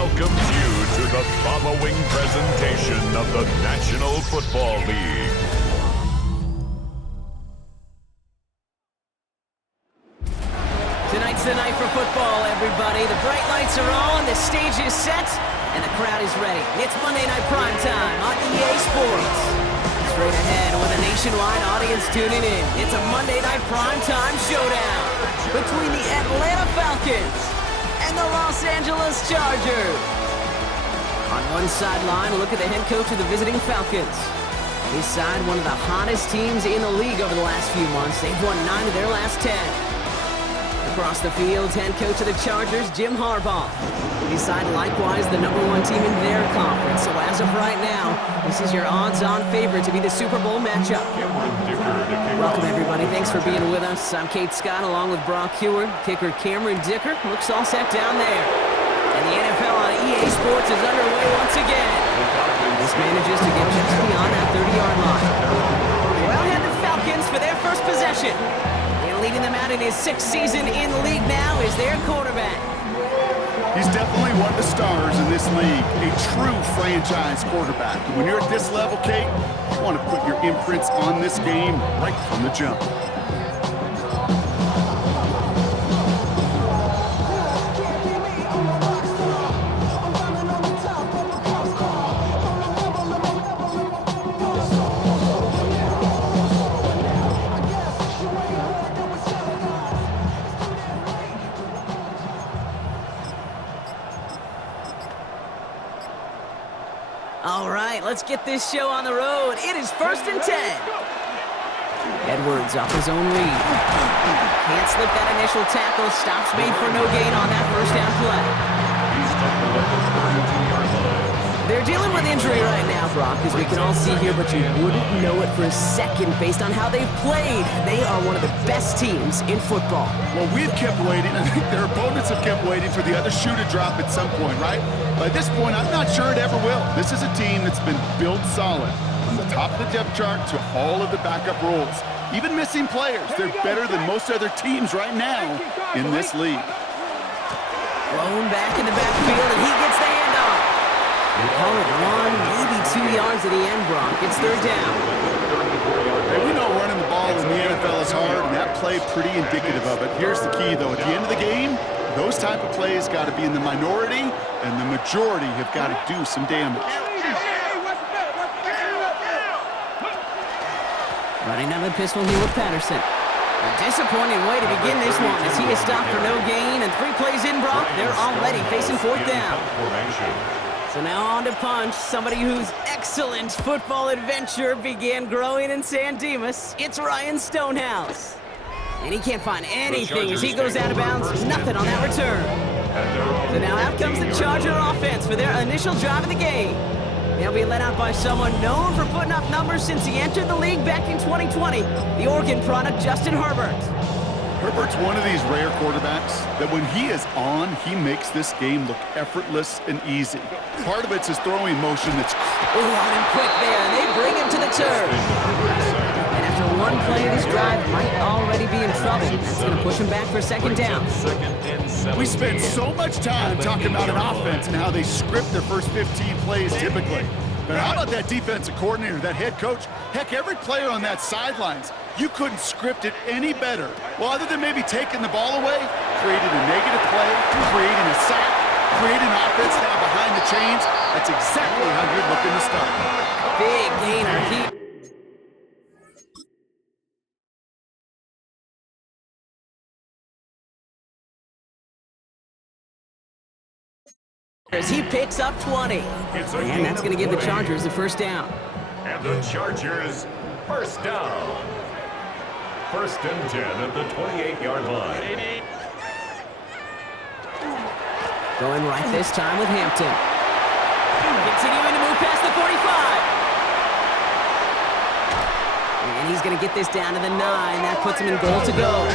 welcomes you to the following presentation of the National Football League. Tonight's the night for football, everybody. The bright lights are on, the stage is set, and the crowd is ready. It's Monday Night Primetime on EA Sports. Straight ahead with a nationwide audience tuning in. It's a Monday Night Primetime showdown between the Atlanta Falcons and the Los Angeles Chargers. On one sideline, look at the head coach of the visiting Falcons. His side, one of the hottest teams in the league over the last few months. They've won 9 of their last 10. Across the field, head coach of the Chargers, Jim Harbaugh. His side, likewise, the #1 team in their conference. So as of right now, this is your odds-on favorite to be the Super Bowl matchup. Welcome, everybody. Thanks for being with us. I'm Kate Scott, along with Brock Heward. Kicker Cameron Dicker looks all set down there. And the NFL on EA Sports is underway once again. This manages to get just beyond that 30-yard line. Well, head the Falcons for their first possession. Leading them out in his 6th season in the league now is their quarterback. He's definitely one of the stars in this league, a true franchise quarterback. When you're at this level, Kate, you want to put your imprints on this game right from the jump. All right, let's get this show on the road. It is 1st and 10. Edwards off his own read. Can't slip that initial tackle. Stops made for no gain on that first down play. They're dealing with injury right now, Brock, as we can all see here, but you wouldn't know it for a second based on how they've played. They are one of the best teams in football. Well, we've kept waiting. I think their opponents have kept waiting for the other shoe to drop at some point, right? By this point, I'm not sure it ever will. This is a team that's been built solid from the top of the depth chart to all of the backup roles. Even missing players, they're better than most other teams right now in this league. Blown back in the backfield, and he gets the handoff. They call it 1, maybe 2 yards at the end, Brock. It's 3rd down. Hey, we know running the ball in the NFL is hard, and that play pretty indicative of it. Here's the key, though. At the end of the game, those type of plays got to be in the minority, and the majority have got to do some damage. Running down the pistol here with Patterson. A disappointing way to begin this one as he is stopped for no gain, and 3 plays in, Brock, they're already facing 4th down. So now on to punch, somebody whose excellent football adventure began growing in San Dimas. It's Ryan Stonehouse. And he can't find anything as he goes out of bounds. Nothing on that return. So now out comes the Charger offense for their initial drive of the game. They'll be led out by someone known for putting up numbers since he entered the league back in 2020, the Oregon product, Justin Herbert. Herbert's one of these rare quarterbacks that when he is on, he makes this game look effortless and easy. Part of it's his throwing motion that's... Ooh, on him quick there, and they bring him to the turf. And after one play of this drive, might already be in trouble. That's going to push him back for 2nd down. We spend so much time talking about an offense and how they script their first 15 plays typically. But how about that defensive coordinator, that head coach? Heck, every player on that sidelines, you couldn't script it any better. Well, other than maybe taking the ball away, creating a negative play, creating a sack, creating offense now behind the chains. That's exactly how you're looking to start. Big gainer. As he picks up 20. And that's going to give the Chargers the 1st down. And the Chargers, 1st down. 1st and 10 at the 28-yard line. Going right this time with Hampton. Continuing to move past the 45. And he's going to get this down to the 9. That puts him in goal to go.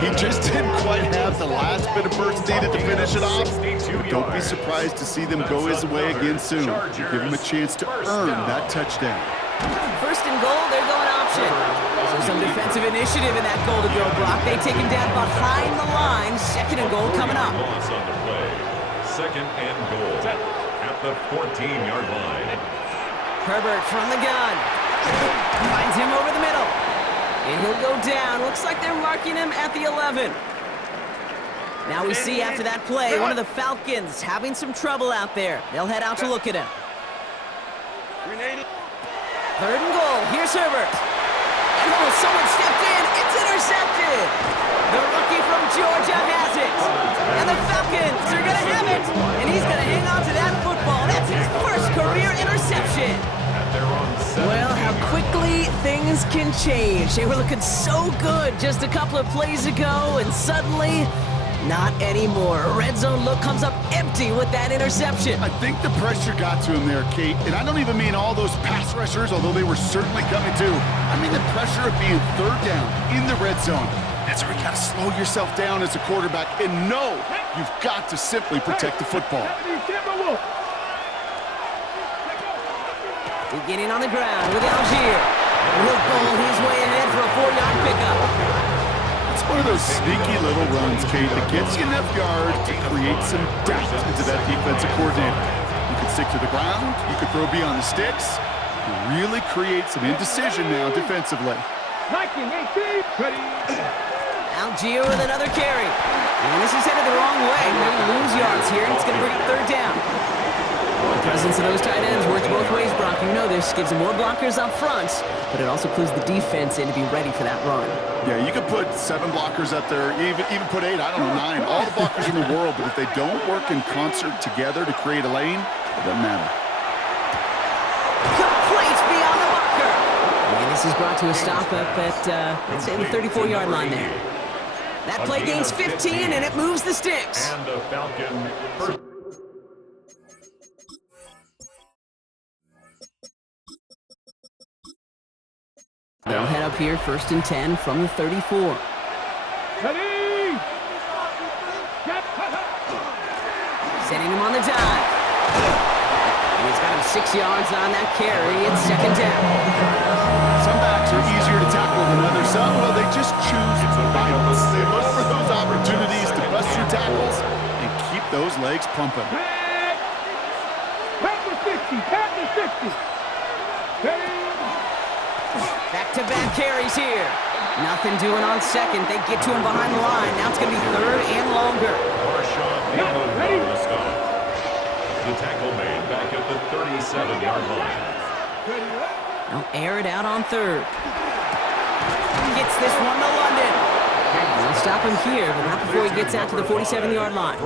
He just didn't quite have the last bit of burst needed to finish it off. But don't be surprised to see them go his way again soon. Give him a chance to earn that touchdown. 1st and goal, they're going option. So some defensive initiative in that goal to go block. They take him down behind the line. 2nd and goal coming up. second and goal at the 14-yard line. Herbert from the gun. Finds him over the middle. And he'll go down. Looks like they're marking him at the 11. Now we see after that play, one of the Falcons having some trouble out there. They'll head out to look at him. Third and goal. Here's Herbert. And someone stepped in. It's intercepted. The rookie from Georgia has it. And the Falcons are going to have it. And he's going to hang on to that football. That's his first career interception. Well, how quickly things can change. They were looking so good just a couple of plays ago, and suddenly, not anymore. A red zone look comes up empty with that interception. I think the pressure got to him there, Kate. And I don't even mean all those pass rushers, although they were certainly coming too. I mean the pressure of being third down in the red zone. That's where you got to slow yourself down as a quarterback and know you've got to simply protect the football. Beginning on the ground with Algier. And he'll bowl his way ahead for a 4-yard pickup. It's one of those sneaky little runs, Kate, that gets you enough yards to create some doubt into that defensive coordinator. You can stick to the ground, you can throw beyond the sticks, and really create some indecision now defensively. Algier with another carry. And this is headed the wrong way. We're going to lose yards here, and it's going to bring up third down. The presence of those tight ends works both ways, Brock. You know this. Gives them more blockers up front, but it also clues the defense in to be ready for that run. Yeah, you could put 7 blockers up there, even put 8, I don't know, 9. All the blockers in the world, but if they don't work in concert together to create a lane, it doesn't matter. Complete beyond the marker. And this is brought to a stop up at, let's say, the 34-yard line there. That play gains 15, and it moves the sticks. And the Falcon first. They'll head up here, 1st and 10 from the 34. Setting him on the dive. And he's got him 6 yards on that carry. It's 2nd down. Some backs are easier to tackle than others. Some, well, they just choose violence. They look for those opportunities to bust through tackles and keep those legs pumping. Back-to-back carries here. Nothing doing on 2nd. They get to him behind the line. Now it's going to be 3rd and longer. The tackle made back at the 37-yard line. They'll air it out on 3rd. Gets this one to London. They'll stop him here, but not before he gets out to the 47-yard line.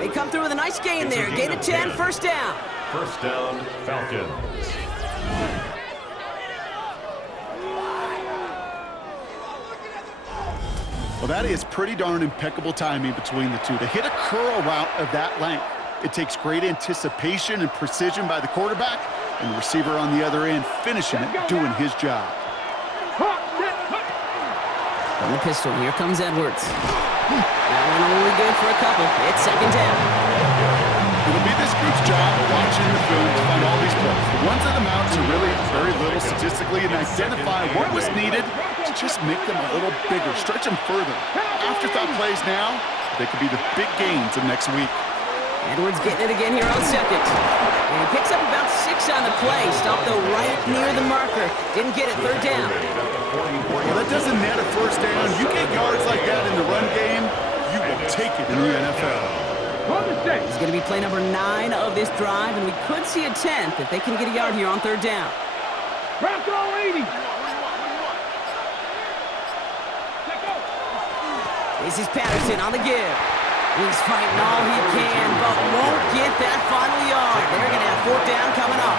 They come through with a nice gain there. Gain of 10, 1st down. 1st down, Falcons. Well, that is pretty darn impeccable timing between the two. To hit a curl route of that length, it takes great anticipation and precision by the quarterback, and the receiver on the other end finishing it, doing his job. From the pistol, here comes Edwards. That one only good for a couple. It's 2nd down. It'll be this group's job watching the film to find all these plays. The ones that amount to really very little statistically and identify what was needed to just make them a little bigger, stretch them further. Afterthought plays now, they could be the big gains of next week. Edwards getting it again here on 2nd. And he picks up about 6 on the play. Stopped though right near the marker. Didn't get it, 3rd down. Well, that doesn't net a 1st down. You get yards like that in the run game, you will take it in the NFL. He's going to be play number 9 of this drive, and we could see a 10th if they can get a yard here on 3rd down. This is Patterson on the give. He's fighting all he can, but won't get that final yard. They're going to have 4th down coming up.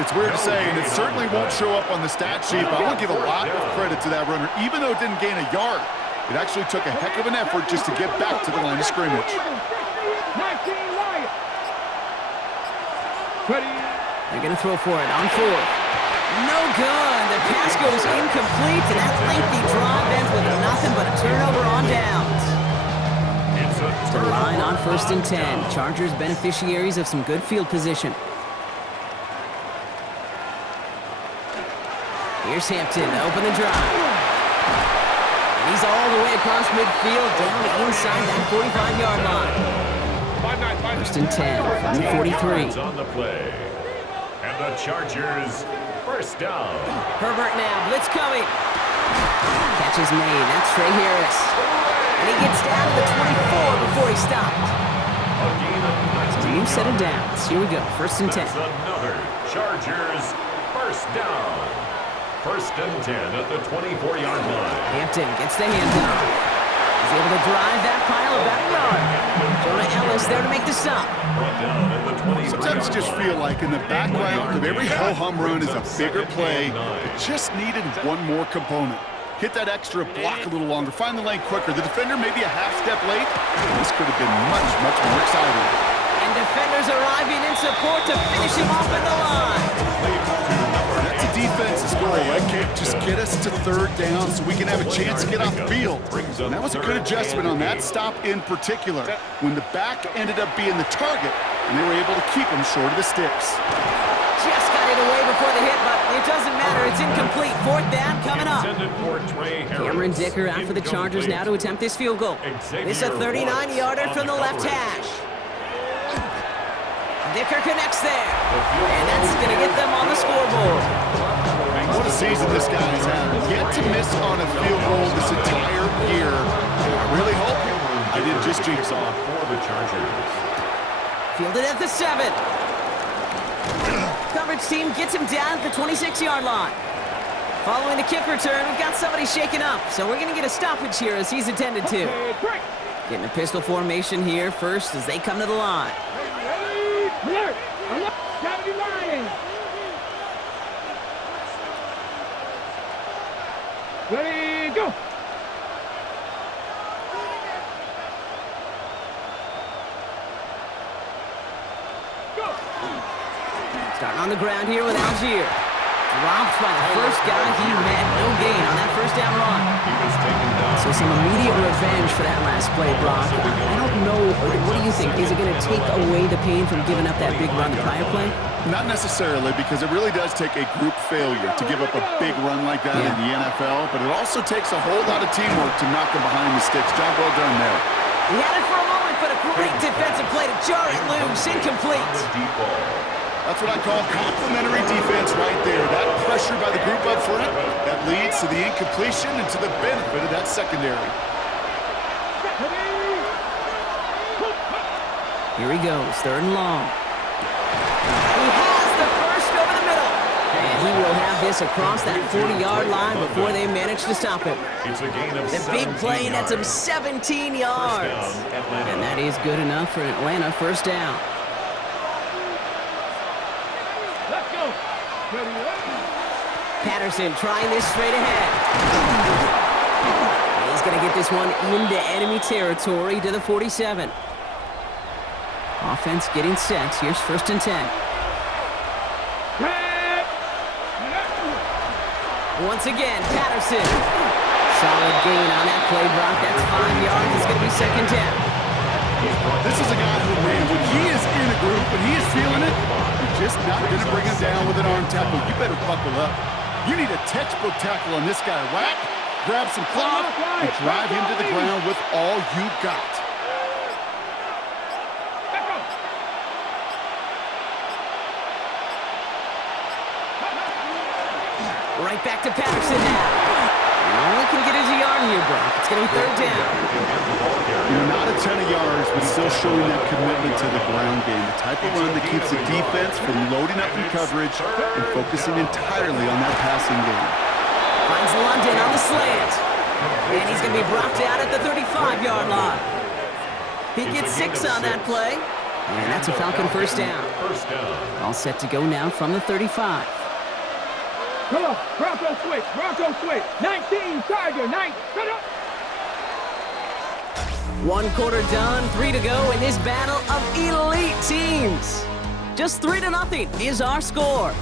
It's weird to say, and it certainly won't show up on the stat sheet, but I want to give a lot of credit to that runner. Even though it didn't gain a yard, it actually took a heck of an effort just to get back to the line of scrimmage. They're going to throw for it on 4th. No good. The pass goes incomplete, and that lengthy drive ends with nothing but a turnover on downs. To the line on 1st and 10. Chargers beneficiaries of some good field position. Here's Hampton to open the drive. And he's all the way across midfield, down inside that 45-yard line. First and 10 from the 43. On the play. And the Chargers, first down. Herbert now, blitz coming. Catch is made, that's Trey Harris. And he gets down to the 24 before he stopped. A gain of 19 New set of yards. downs. Here we go, first and 10. That's another Chargers, first down. First and 10 at the 24-yard line. Hampton gets the handoff. He's able to drive that pile about a yard. Jonah Ellis there to make the stop. Brought down at the 23-yard Sometimes you just line. feel like in the background of every ho-hum run is a bigger play. It just needed one more component. Hit that extra block a little longer. Find the lane quicker. The defender maybe a half step late. This could have been much, much more exciting. And defenders arriving in support to finish him off at the line. That's a defense's goal, right, Kate? Just get us to third down so we can have a chance to get off the field. And that was a good adjustment on that stop in particular, when the back ended up being the target, and they were able to keep him short of the sticks. Just got it away before the hit, but it doesn't matter. It's incomplete. Fourth down coming up. Intended for Trey Harris. Cameron Dicker out for the Chargers now to attempt this field goal. This a 39-yarder from the left hash. Dicker connects there. And that's going to get them on the scoreboard. What a season this guy's had. Yet to miss on a field goal this entire year. And I really hope I didn't just jinx off. For the Chargers. Fielded at the 7. Coverage team gets him down at the 26-yard line. Following the kick return, we've got somebody shaken up. So we're going to get a stoppage here as he's attended to. Getting a pistol formation here first as they come to the line. Alert! Alert! 79! Ready, go! Starting on the ground here with Algier. Dropped by the first guy he met. No gain on that first down run. He was taken down. So some immediate revenge for that last play, Brock. I don't know. What do you think? Is it going to take away the pain from giving up that big run the prior play? Not necessarily, because it really does take a group failure to give up a big run like that in the NFL, but it also takes a whole lot of teamwork to knock him behind the sticks. Job well done there. He had it for a moment, but a great defensive play to jar it loose. Incomplete. Deep ball. That's what I call complimentary defense right there. That pressure by the group up front, that leads to the incompletion and to the benefit of that secondary. Here he goes, third and long. He has the first over the middle. And he will have this across that 40-yard line before they manage to stop him. It's a gain of The big 17 play nets him yards. 17 yards. First down, Atlanta. And that is good enough for Atlanta, first down. Let's go! Ready, Patterson trying this straight ahead. And he's going to get this one into enemy territory to the 47. Offense getting set. Here's first and 10. Once again, Patterson. Solid gain on that play, Brock. That's 5 yards. It's going to be second down. This is a guy who, man, when he is in a group and he is feeling it, you're just not going to bring him down with an arm tackle. You better buckle up. You need a textbook tackle on this guy. Whack, grab some cloth, and drive him to the ground with all you got. Right back to Patterson now. And only can get his yard here, Brock. It's going to be third down. Not a ton of yards, but still showing that commitment to the ground game. The type of run that keeps the defense from loading up in coverage and focusing entirely on that passing game. Finds London on the slant. And he's going to be brought down at the 35-yard line. He gets 6 on that play. And that's a Falcon first down. First down. All set to go now from the 35. Come on, Bronco switch, Bronco switch. 19, Tiger, 9, cut up. 1 quarter done, 3 to go in this battle of elite teams. Just 3-0 is our score.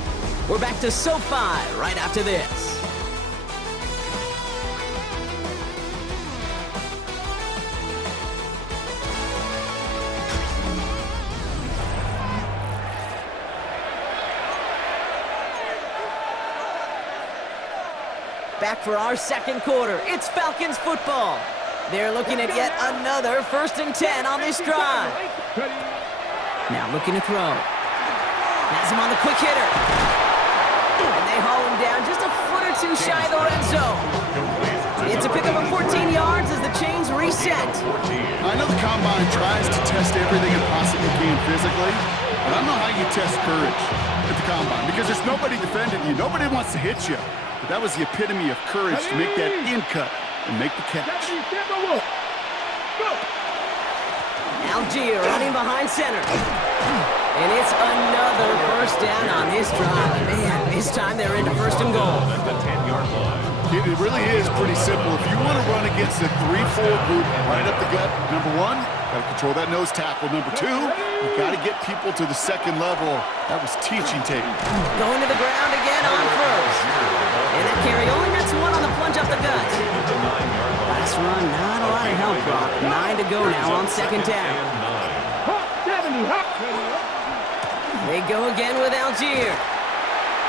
We're back to SoFi right after this. Back for our second quarter. It's Falcons football. They're looking at yet another first and 10 on this drive. Now looking to throw. Has him on the quick hitter. And they haul him down just a foot or two shy of the red zone. It's a pickup of 14 yards as the chains reset. I know the combine tries to test everything it possibly can physically, but I don't know how you test courage at the combine because there's nobody defending you. Nobody wants to hit you. But that was the epitome of courage to make that in cut and make the catch. Algier running behind center. And it's another first down on this drive. Man, this time they're into first and goal. At the 10-yard line. It really is pretty simple. If you want to run against a 3-4 group right up the gut, number one, got to control that nose tackle. Number two, you got to get people to the second level. That was teaching tape. Going to the ground again on first. And that carry only gets one on the plunge up the gut. Last run, not a lot of help, Brock. 9 to go now on second down. They go again with Algier.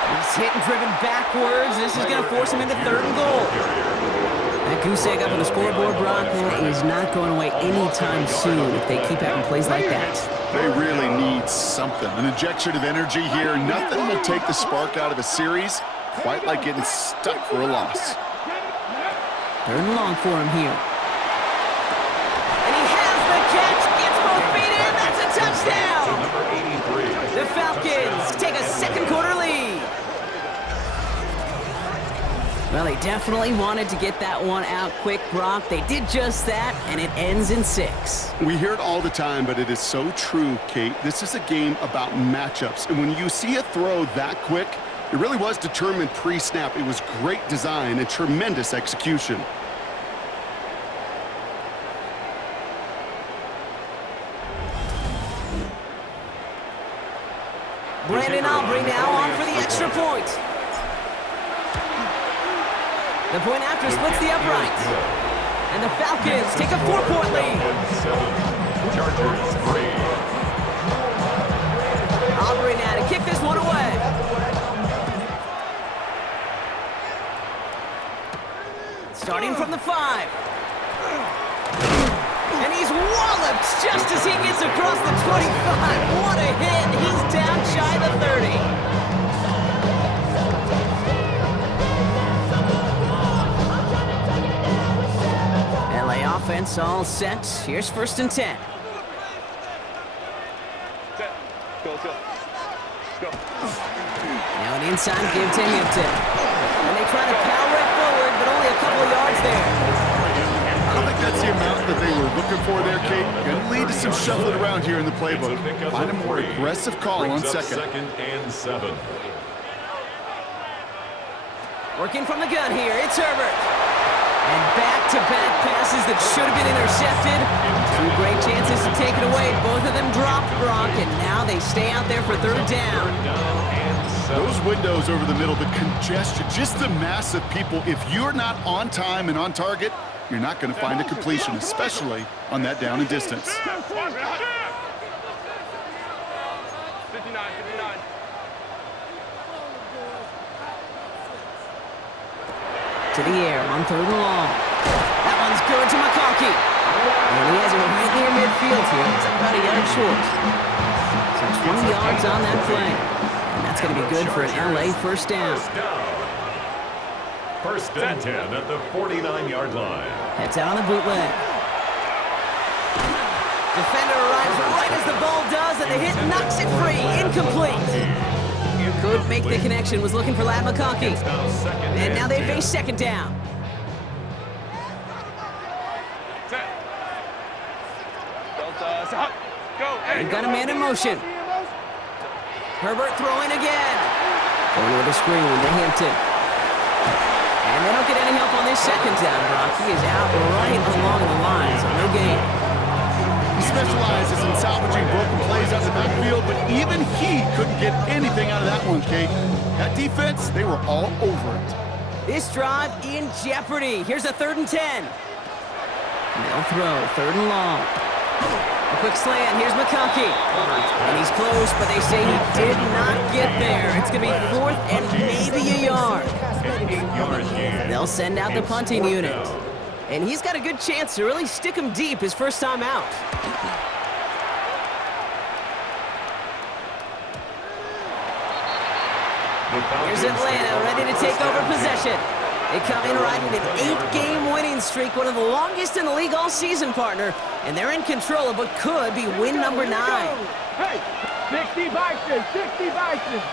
He's hit and driven backwards. This is going to force him into third and goal. That goose egg up on the scoreboard, Brock, that is not going away anytime soon if they keep having plays like that. They really need something. An injection of energy here. Nothing will take the spark out of a series quite like getting stuck for a loss. Third and long for him here. And he has the catch. Gets both feet in. That's a touchdown. The Falcons take a second quarter lead. Well, they definitely wanted to get that one out quick, Brock. They did just that, and it ends in 6. We hear it all the time, but it is so true, Kate. This is a game about matchups. And when you see a throw that quick, it really was determined pre-snap. It was great design and tremendous execution. Brandon Aubrey now on for the extra point. The point after splits the upright. And the Falcons take a 4-point lead. Chargers 3. Aubrey now to kick this one away. Starting from the 5. And he's walloped just as he gets across the 25. What a hit. He's down shy of the 30. LA offense all set. Here's first and 10. Now an inside give to Hampton. And they try to power it forward, but only a couple of yards there. I don't think that's the amount that they were looking for there, Kate. Going to lead to some shuffling around here in the playbook. Find a more aggressive call on second. Second and 7. Working from the gun here, it's Herbert. And back-to-back passes that should have been intercepted. 2 great chances to take it away. Both of them dropped, Brock, and now they stay out there for third down. Those windows over the middle, the congestion, just the mass of people. If you're not on time and on target, you're not going to find a completion, especially on that down and distance. 59. To the air on third and long. That one's good to McConkey. And he has it right near midfield here. It's about a yard short. So 20 yards on that play. And that's going to be good for an LA first down. First and 10 at the 49-yard line. Heads out on the bootleg. Defender arrives right as the ball does, and the hit knocks it free. Incomplete. Could make the connection, was looking for Lad McConkey. And now they face second down. They've got a man in motion. Herbert throwing again. Going with a screen to Hampton. And they don't get any help on this second down, Brock. He is out right along the line, so no gain. He specializes in salvaging broken plays out of the backfield, but even he couldn't get anything out of that one, Kate. That defense, they were all over it. This drive in jeopardy. Here's a 3rd and 10. They'll throw, 3rd and long. A quick slant, here's McConkey. And he's close, but they say he did not get there. It's going to be 4th and maybe a yard. They'll send out the punting unit. And he's got a good chance to really stick him deep his first time out. Here's Atlanta ready to take over possession. They come in riding an 8-game winning streak, one of the longest in the league all season, partner. And they're in control of what could be win number 9. Hey, 60 Vikings, 60 Vikings.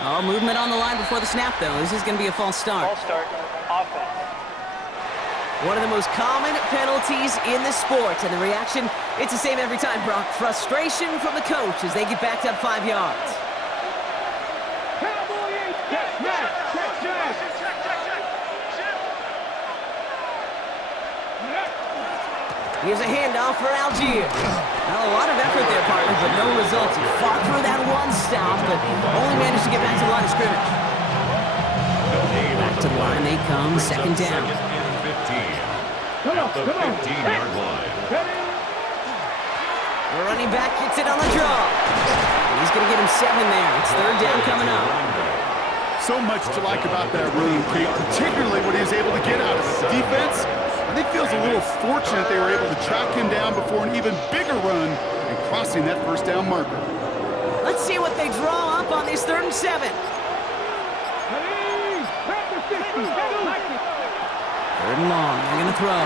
Oh, movement on the line before the snap, though. This is going to be a false start. False start, offense. One of the most common penalties in the sport, and the reaction, it's the same every time, Brock. Frustration from the coach as they get backed up 5 yards. Here's a handoff for Algier. Well, a lot of effort there, partner, but no results. He fought through that one stop, but only managed to get back to the line of scrimmage. Back to the line they come, second down. Come on, 15-yard line. The running back gets it on the draw. And he's going to get him 7 there. It's third down coming up. So much to like about that run, Kate, particularly what he was able to get out of it. The defense, I think, feels a little fortunate they were able to track him down before an even bigger run and crossing that first down marker. Let's see what they draw up on this 3rd and 7. Third and long, they're going to throw.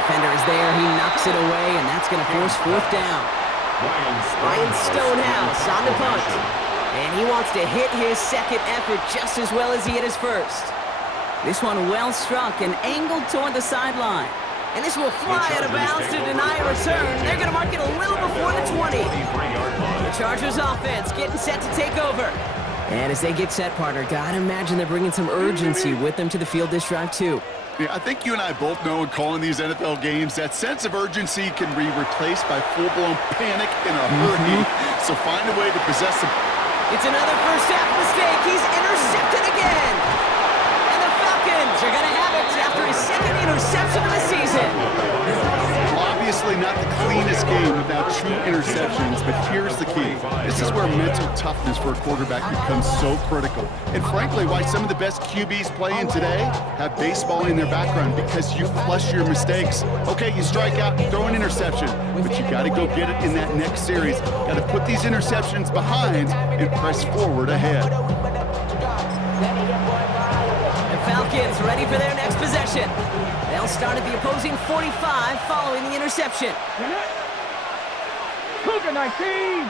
Defender is there, he knocks it away, and that's going to force 4th down. Ryan Stonehouse on the punt. And he wants to hit his second effort just as well as he hit his first. This one well struck and angled toward the sideline. And this will fly out of bounds to deny a return. They're going to mark it a little before the 20. The Chargers offense getting set to take over. And as they get set, partner, gotta imagine they're bringing some urgency with them to the field this drive, too. Yeah, I think you and I both know in calling these NFL games that sense of urgency can be replaced by full-blown panic in a hurry. So find a way to possess them. It's another first half mistake. He's intercepted again. And the Falcons are going to have it after his 2nd interception of the season. Obviously not the cleanest game without true interceptions, but here's the key. This is where mental toughness for a quarterback becomes so critical. And frankly, why some of the best QBs playing today have baseball in their background, because you flush your mistakes. Okay, you strike out, you throw an interception, but you got to go get it in that next series. Got to put these interceptions behind and press forward ahead. The Falcons ready for their next possession. They'll start at the opposing 45 following the interception. Cougar 19.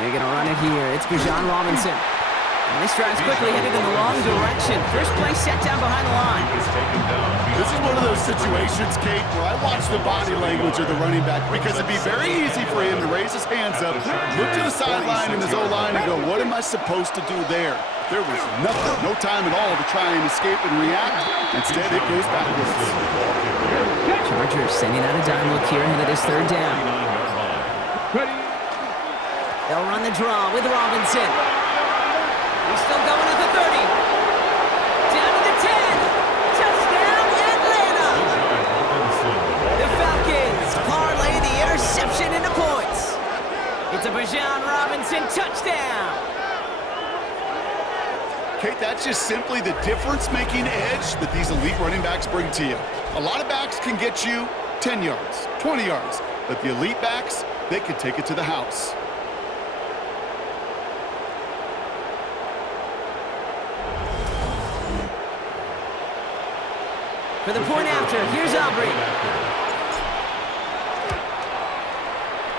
They're going to run it here. It's Bijan Robinson. And this drive's quickly headed in the wrong direction. First play set down behind the line. This is one of those situations, Kate, where I watch the body language of the running back, because it'd be very easy for him to raise his hands up, look to the sideline in his O-line and go, what am I supposed to do there? There was nothing, no time at all to try and escape and react. Instead, it goes backwards. Chargers sending out a dime look here ahead of this 3rd down. They'll run the draw with Robinson. He's still going at the 30. Down to the 10. Touchdown, Atlanta. The Falcons parlay the interception into points. It's a Bijan Robinson touchdown. Kate, that's just simply the difference-making edge that these elite running backs bring to you. A lot of backs can get you 10 yards, 20 yards, but the elite backs, they can take it to the house. For the point after, here's Aubrey.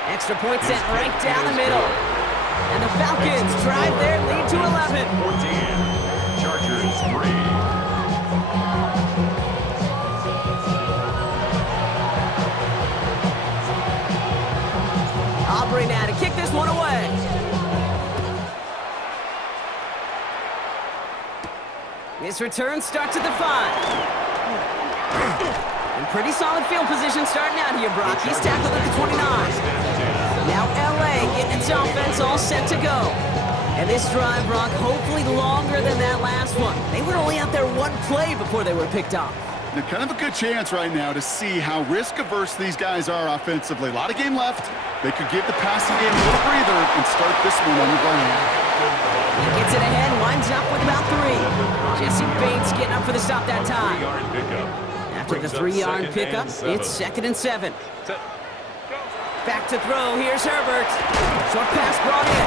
Extra point set right down the middle. And the Falcons drive their lead to 11. 14. Chargers 3. Aubrey now to kick this one away. This return starts at the 5. And pretty solid field position starting out here, Brock. He's tackled at the 29. Now LA getting its offense all set to go. And this drive, Brock, hopefully longer than that last one. They were only out there one play before they were picked off. Now, kind of a good chance right now to see how risk-averse these guys are offensively. A lot of game left. They could give the passing game a little breather and start this one on the ground. He gets it ahead, winds up with about 3. Jesse Bates getting up for the stop that time. After the 3-yard pickup, it's 2nd and 7. Back to throw. Here's Herbert. Short pass brought in.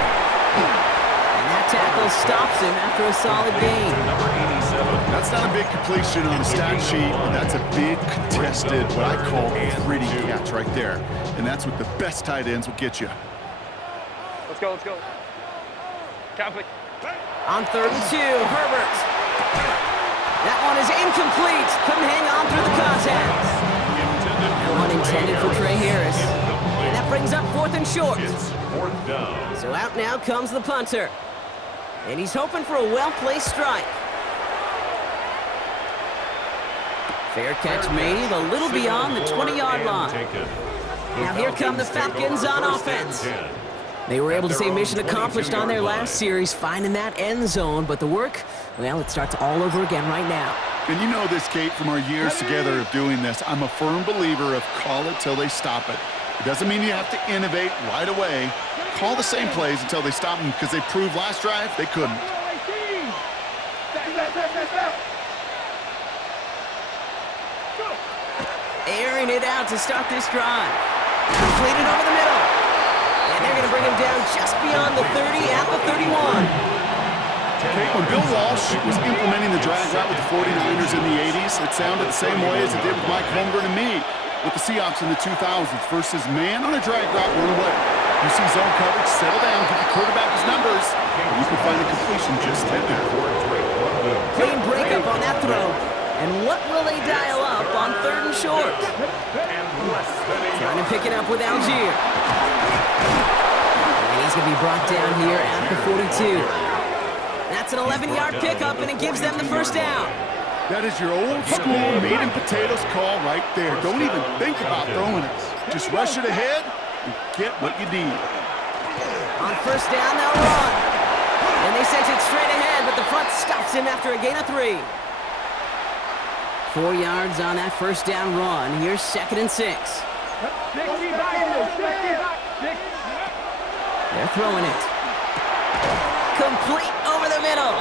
And that tackle stops him after a solid gain. Number 87. That's not a big completion on a stat sheet, but that's a big contested, what I call a gritty catch right there. And that's what the best tight ends will get you. Let's go, let's go. Complete. On 3rd and 2, Herbert. That one is incomplete. Couldn't hang on through the contact. That one intended for Trey Harris. And that brings up 4th and short. It's 4th down. So out now comes the punter. And he's hoping for a well-placed strike. Fair catch made, a little beyond the 20-yard line. Now here come the Falcons on offense. They were able to say mission accomplished on their last series, finding that end zone, but the work, well, it starts all over again right now. And you know this, Kate, from our years together of doing this. I'm a firm believer of call it till they stop it. It doesn't mean you have to innovate right away. Call the same plays until they stop them, because they proved last drive they couldn't. Airing it out to start this drive. Completed over the middle. And they're going to bring him down just beyond the 30 at the 31. Kate, when Bill Walsh was implementing the drag route with the 49ers in the 80s, it sounded the same way as it did with Mike Holmgren and me with the Seahawks in the 2000s versus man on a drag route, run away. You see zone coverage, settle down, give the quarterback his numbers, and you can find a completion just like that. Clean breakup on that throw. And what will they dial up on 3rd and short? Trying to pick it up with Algier. And he's going to be brought down here at the 42. That's an 11-yard pickup, and it gives them the first down. That is your old school meat and potatoes call right there. Don't even think about throwing it. Just rush it ahead and get what you need. On 1st down, they'll run. And they sent it straight ahead, but the front stops him after a gain of 3. 4 yards on that 1st down run. Here's 2nd and 6. They're throwing it. Complete over the middle.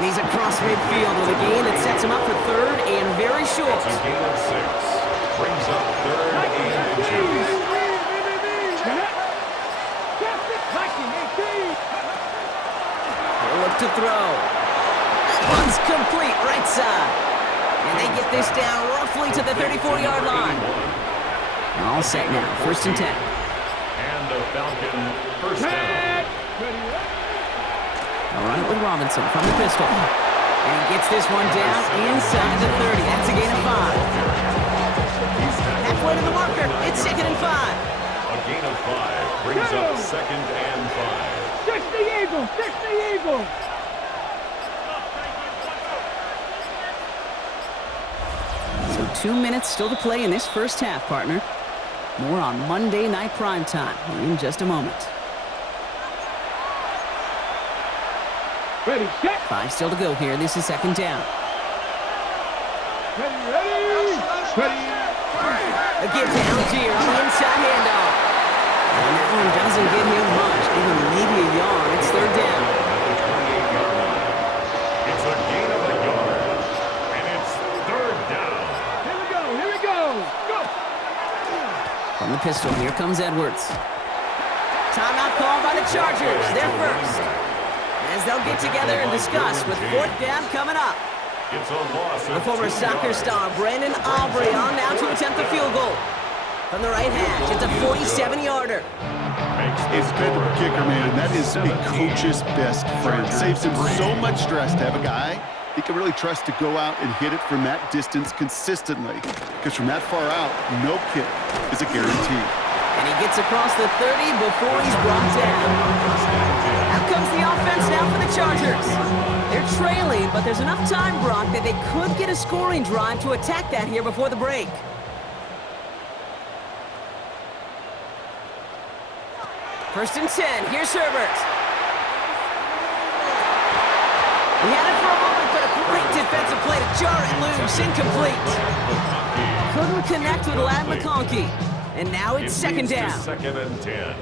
And he's across midfield with a gain that sets him up for 3rd and very short. It's a gain of 6. Brings up 3rd and inches. They'll look to throw. That one's complete right side. And they get this down roughly to the 34-yard line. All set now, 1st and 10. And the Falcon 1st down. All right with Robinson from the pistol. And he gets this one down inside the 30. That's a gain of 5. Halfway to the marker. It's 2nd and 5. A gain of 5 brings up 2nd and 5. 60 Eagles! 60 Eagles! So 2 minutes still to play in this first half, partner. More on Monday Night Primetime in just a moment. Ready, set! 5 still to go here. This is 2nd down. Ready, ready! A give to Algier on the inside handoff. And that one doesn't give him much, even maybe a yard. It's 3rd down. It's a gain of a yard. And it's 3rd down. Here we go, here we go! Go! From the pistol, here comes Edwards. Timeout call by the Chargers. They're first. As they'll get together and discuss with 4th down coming up. It's a loss The of former 2 soccer yards. star Brandon Aubrey on now to attempt the field goal. From the right hash, it's a 47-yarder. It's good to be kicker, man. That is a coach's best friend. Saves him so much stress to have a guy he can really trust to go out and hit it from that distance consistently. Because from that far out, no kick is a guarantee. And he gets across the 30 before he's brought down. Out comes the offense now for the Chargers. They're trailing, but there's enough time, Brock, that they could get a scoring drive to attack that here before the break. First and 10, here's Herbert. He had it for a moment, but a great defensive play to jar it loose, incomplete. Couldn't connect with Lad McConkey. And now it's 2nd down. 2nd and 10.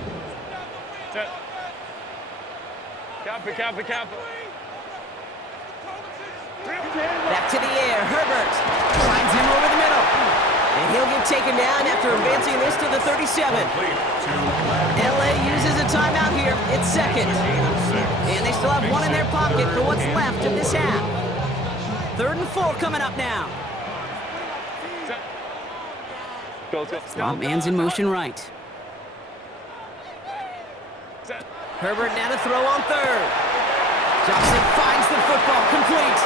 Copy. Back to the air, Herbert finds him over the middle. And He'll get taken down after advancing this to the 37. LA uses a timeout here. It's second. And they still have one in their pocket for what's left of this half. 3rd and 4 coming up now. Swamp man's in motion right. Herbert now to throw on 3rd. Johnson finds the football complete.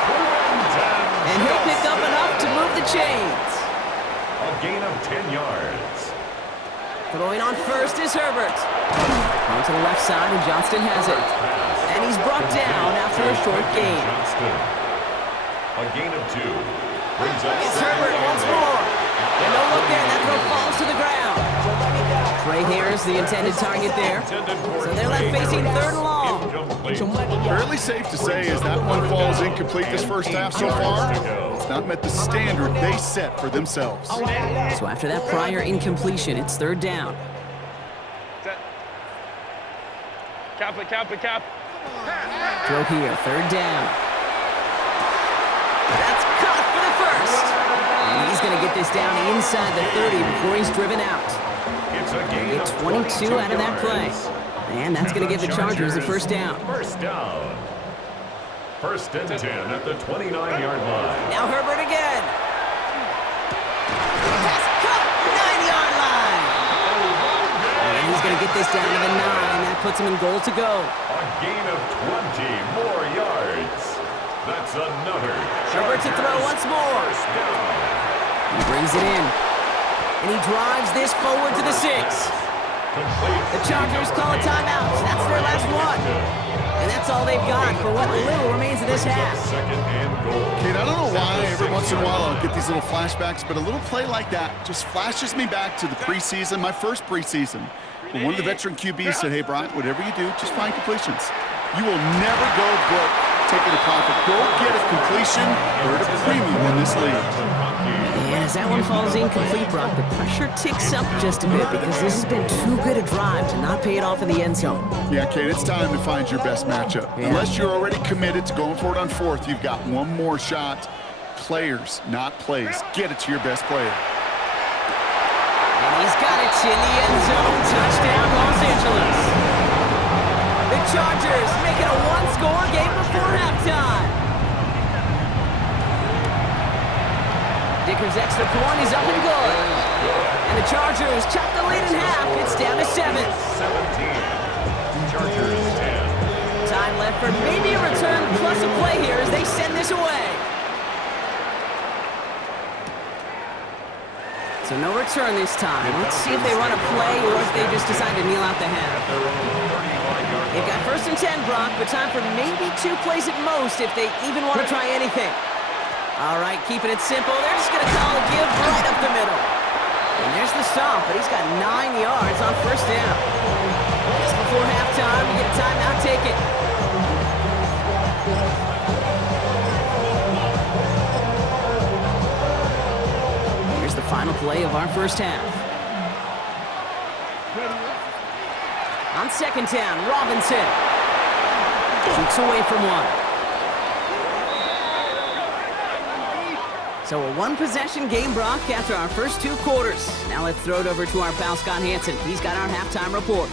And he'll pick up enough to move the chains. A gain of 10 yards. Throwing on 1st is Herbert. On to the left side, and Johnston has it. And he's brought down after a short gain. A gain of 2. Brings up It's Herbert once more. And no look there, that throw falls to the ground. Trey Harris, the intended target there. So they're left facing 3rd and long. Fairly safe to say as that one falls incomplete this first half so far. It's not met the standard they set for themselves. So after that prior incompletion, it's 3rd down. Cap. Throw here, 3rd down. That's caught for the first. And he's going to get this down inside the 30 before he's driven out. Get 22 out of that play. And that's going to give the Chargers the first down. First down. 1st and 10 at the 29-yard line. Now Herbert again. Pass cut, 9-yard line. And he's going to get this down to the 9. That puts him in goal to go. A gain of 20 more yards. That's another. Herbert to throw once more. First down. He brings it in. And he drives this forward to the 6. The Chargers call a timeout. That's their last one. And that's all they've got for what little remains of this half. Second and goal. Kate, I don't know why every once in a while I'll get these little flashbacks, but a little play like that just flashes me back to the preseason, my first preseason. But one of the veteran QBs said, hey, Brian, whatever you do, just find completions. You will never go broke taking a profit. Go get a completion or a premium in this league. And as that one falls incomplete, Brock, the pressure ticks up just a bit because this has been too good a drive to not pay it off in the end zone. Yeah, Kate, it's time to find your best matchup. Yeah. Unless you're already committed to going for it on 4th, you've got one more shot. Players, not plays. Get it to your best player. And he's got it in the end zone. Touchdown, Los Angeles. The Chargers make it a one-score game before halftime. Dicker's extra point is up and good. And the Chargers chop the lead in half. It's down to 7. 17. Chargers 10. Time left for maybe a return plus a play here as they send this away. So no return this time. Let's see if they run a play or if they just decide to kneel out the half. They've got 1st and 10, Brock, but time for maybe 2 plays at most if they even want to try anything. All right, keeping it simple. They're just going to call a give right up the middle. And there's the stop, but he's got 9 yards on 1st down. Just before halftime, we get a timeout, take it. Here's the final play of our first half. On 2nd down, Robinson shoots away from one. So a one-possession game, Brock, after our first 2 quarters. Now let's throw it over to our pal Scott Hansen. He's got our halftime report.